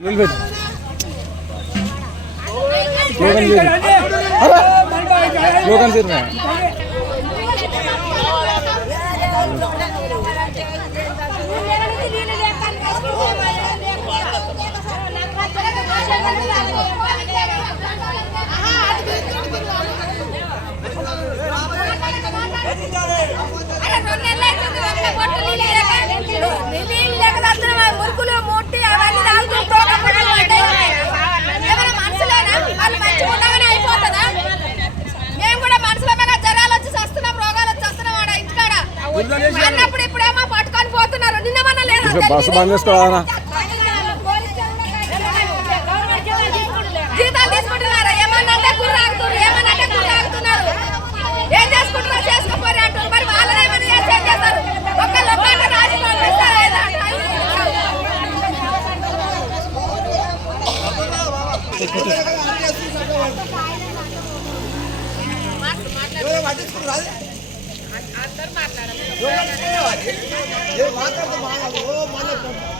लोगन स्लोगन सिर में నిన్న మన లేదు బస్సు బంద్ చేసుకోవాలన్నా జీతాలు తీసుకుంటున్నారు ఏమన్నా అంటే కుర్ర ఆగుతున్నారు ఏమన్నా అంటే కుర్ర ఆగుతున్నారు ఏం చేసుకుంటారో చేసుకోపోయి అంటారు మరి వాళ్ళని ఏమైనా చేసి ఏం చేస్తారు ఒక్క లొక్కంటే రాజీనామా ఇస్తారా ఏదో అట్లా అంటే అభ్యర్థి ఎంత పెట్టినాం కూడా పేట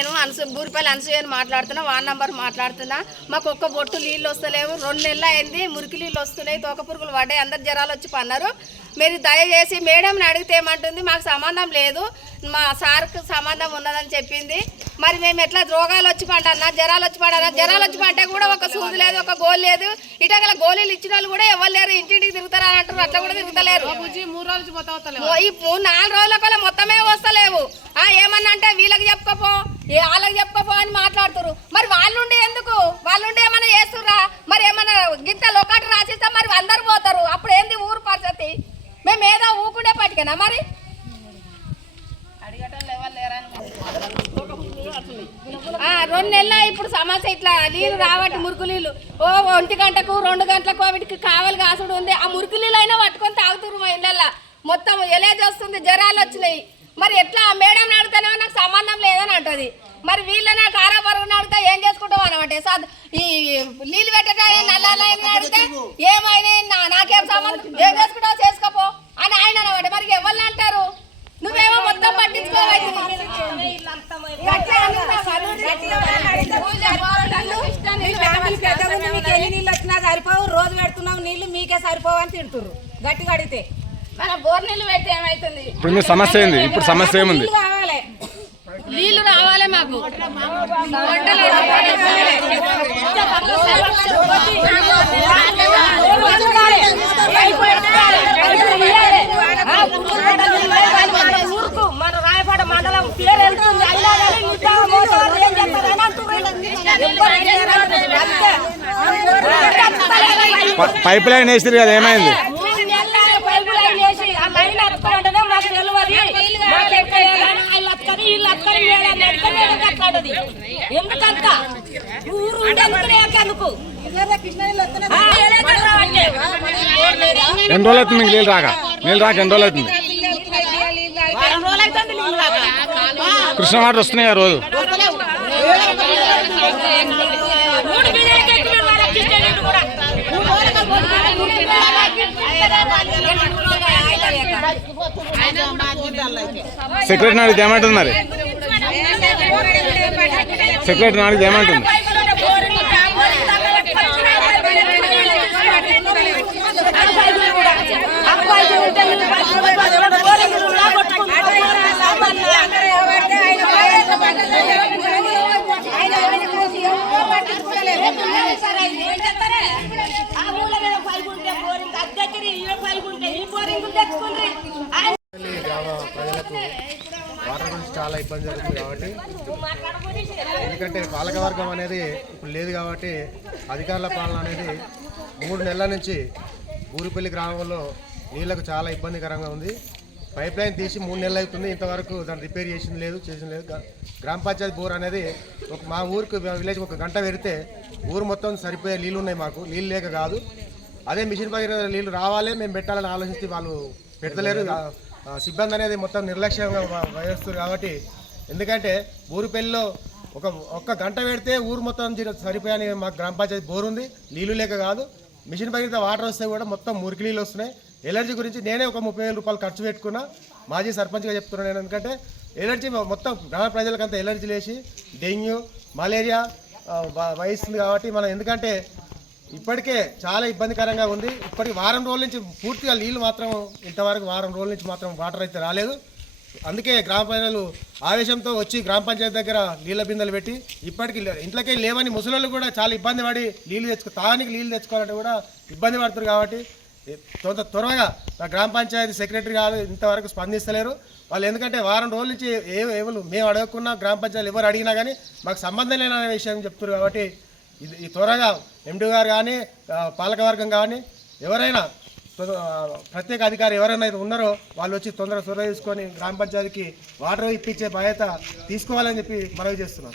నేను అనసూ బూరిపల్లి అనసూయని మాట్లాడుతున్నా వార్డ్ నంబర్ మాట్లాడుతున్నా. మాకు ఒక్క బొట్టు నీళ్ళు వస్తలేవు. రెండు నెలలు అయింది మురికి నీళ్ళు వస్తున్నాయి తోక పురుగులు పడ్డాయి అందరు జ్వరాలు వచ్చి పన్నారు. మీరు దయచేసి మేడంని అడిగితే ఏమంటుంది మాకు సంబంధం లేదు. మా సార్కు సంబంధం ఉన్నదని చెప్పింది. మరి మేము ఎట్లా రోగాలు వచ్చి పంటన్నా జ్వరాలు వచ్చి పంటన్నా జ్వరాలు వచ్చి పంటే కూడా ఒక సూది లేదు ఒక గోలు లేదు. ఇటగల గోళీలు ఇచ్చిన వాళ్ళు కూడా ఎవరు లేరు ఇంటింటికి తిరుగుతారా అని అంటారు అట్లా కూడా తిరుగుతలేరు. ఈ నాలుగు రోజుల కల్లా మొత్తమే వస్తలేవు. ఏమన్నా అంటే వీళ్ళకి చెప్పుకోపో ఏ వాళ్ళకి చెప్పుకోపో అని మాట్లాడుతారు మరి వాళ్ళుండి ఎందుకు? వాళ్ళుండి ఏమన్నా చేస్తుర్రా? మరి ఏమన్నా గింతలు ఒకటి రాసిస్తే మరి అందరు పోతారు. అప్పుడు ఏంది ఊరు పరిస్థితి? మేము ఏదో ఊకుండే పట్టుకేనా మరి? రెండు నెలల ఇప్పుడు సమస్య ఇట్లా నీళ్ళు రావట్టి మురుకు నీళ్ళు. ఓ ఒంటి గంటకు రెండు గంటలకు వీటికి కావలి కాసుడు ఉంది. ఆ మురుకు నీళ్ళు అయినా పట్టుకొని తాగుతురు మా ఇళ్ళల్లో. మొత్తం ఎలేజ్ వస్తుంది జ్వరాలు వచ్చినాయి. మరి ఎట్లా? మేడం అడుగుతానే నాకు సంబంధం లేదని అంటది. మరి వీళ్ళని కారాబరువుని అడిగితే ఏం చేసుకుంటాం అనమాట ఈ నీళ్ళు పెట్టడానికి నల్ల అడిగితే ఏమైనా నా- నాకేం సంబంధం? ఏం చేసుకుంటావు? చేసుకోపో అని ఆయన అనమాట మరి ఎవరిని అంటారు? నువ్వేమో మొత్తం పట్టించుకోవాలి నీళ్ళు వచ్చినా సరిపోవు రోజు పెడుతున్నావు నీళ్ళు మీకే సరిపోవని తింటున్నారు గట్టి గట్టిగా అడిగితే మన బోర్ నీళ్ళు పెడితే ఏమైతుంది ఇప్పుడు మీ సమస్య ఏంది ఇప్పుడు సమస్య ఏముంది నీళ్ళు కావాలి నీళ్ళు రావాలి మాకు వంటలు ఊరుకు మన రాయపాడ మండలం పేరు వెళ్తుంది అయినా కానీ ఇంకా మోసగాళ్ళు ఏం చేస్తారని అంటుర్రు. ఎవ్వరు ఏం చేయరు. అంతే. ప- పైప్ లైన్ వేసిరు కదా ఏమైంది మూడు నెలలు పైపు లైన్ వేసి ఆ లైన్ అతుక్కోవడమే మాకు తెలియదు. మాకు ఎక్కడ ఏదైనా వాళ్ళు అతుకొని, వీళ్ళు అతుకొని, వీళ్ళు అతుకొని, అట్లాంటిది. ఎందుకంత ఊరు? ఆ, రావండి. ఎన్ని రోజులు అవుతుంది నీళ్ళు రాక నీళ్ళు రాక ఎన్ని రోజులు అవుతుంది. కృష్ణ వాటర్ వస్తున్నాయి రోజు రోజులకు మూడు సెక్రటరీ ఏమంటుంది మరి సెక్రటరీ నాడికి ఏమంటుంది? ఈ గ్రామ ప్రజలకు వాటర్ గురించి చాలా ఇబ్బంది జరుగుతుంది కాబట్టి ఎందుకంటే పాలకవర్గం అనేది ఇప్పుడు లేదు కాబట్టి అధికారుల పాలన అనేది మూడు నెలల నుంచి ఊరిపల్లి గ్రామంలో నీళ్ళకు చాలా ఇబ్బందికరంగా ఉంది. పైప్ లైన్ తీసి మూడు నెలలు అవుతుంది. ఇంతవరకు దాన్ని రిపేర్ చేసింది లేదు చేసింది లేదు. గ్రామ పంచాయతీ బోర్ అనేది ఒక మా ఊరికి విలేజ్ ఒక గంట పెడితే ఊరు మొత్తం సరిపోయే నీళ్ళు ఉన్నాయి మాకు. నీళ్ళు లేక కాదు. అదే మిషన్ పైన నీళ్ళు రావాలే మేము పెట్టాలని ఆలోచిస్తే వాళ్ళు పెడతలేరు సిబ్బంది అనేది మొత్తం నిర్లక్ష్యంగా వహిస్తుంది కాబట్టి ఎందుకంటే ఊరిపల్లిలో ఒక ఒక్క గంట పెడితే ఊరు మొత్తం సరిపోయాని మా గ్రామ పంచాయతీ బోర్ ఉంది నీళ్ళు లేక కాదు. మిషన్ పగిలితే వాటర్ వస్తే కూడా మొత్తం మురికి నీళ్ళు వస్తున్నాయి. ఎలర్జీ గురించి నేనే ఒక ముప్పై వేల రూపాయలు ఖర్చు పెట్టుకున్నా. మాజీ సర్పంచ్గా చెప్తున్నాను నేను ఎందుకంటే ఎలర్జీ మొత్తం గ్రామ ప్రజలకంతా ఎలర్జీ లేచి డెంగ్యూ మలేరియా వహిస్తుంది కాబట్టి మనం ఎందుకంటే ఇప్పటికే చాలా ఇబ్బందికరంగా ఉంది. ఇప్పటికి వారం రోజుల నుంచి పూర్తిగా నీళ్ళు మాత్రం ఇంతవరకు వారం రోజుల నుంచి మాత్రం వాటర్ అయితే రాలేదు. అందుకే గ్రామ ప్రజలు ఆవేశంతో వచ్చి గ్రామ పంచాయతీ దగ్గర నీళ్ళ బిందెలు పెట్టి ఇప్పటికి ఇంట్లోకే లేవని ముసలోళ్ళు కూడా చాలా ఇబ్బంది పడి నీళ్ళు తెచ్చుకో తాగానికి నీళ్ళు తెచ్చుకోవాలంటే కూడా ఇబ్బంది పడుతుంది కాబట్టి తొందర త్వరగా గ్రామ పంచాయతీ సెక్రటరీ గారు ఇంతవరకు స్పందిస్తలేరు. వాళ్ళు ఎందుకంటే వారం రోజుల నుంచి ఏ ఎవరు మేము అడగకున్నా గ్రామ పంచాయతీలు ఎవరు అడిగినా కానీ మాకు సంబంధం లేని విషయం చెప్తున్నారు కాబట్టి ఇది ఈ త్వరగా ఎండి గారు కానీ పాలకవర్గం కానీ ఎవరైనా ప్రత్యేక అధికారి ఎవరైనా అయితే ఉన్నారో వాళ్ళు వచ్చి తొందరగా చొరవ తీసుకొని గ్రామ పంచాయతీకి వాటర్ ఇప్పించే బాధ్యత తీసుకోవాలని చెప్పి మనవి చేస్తున్నాం.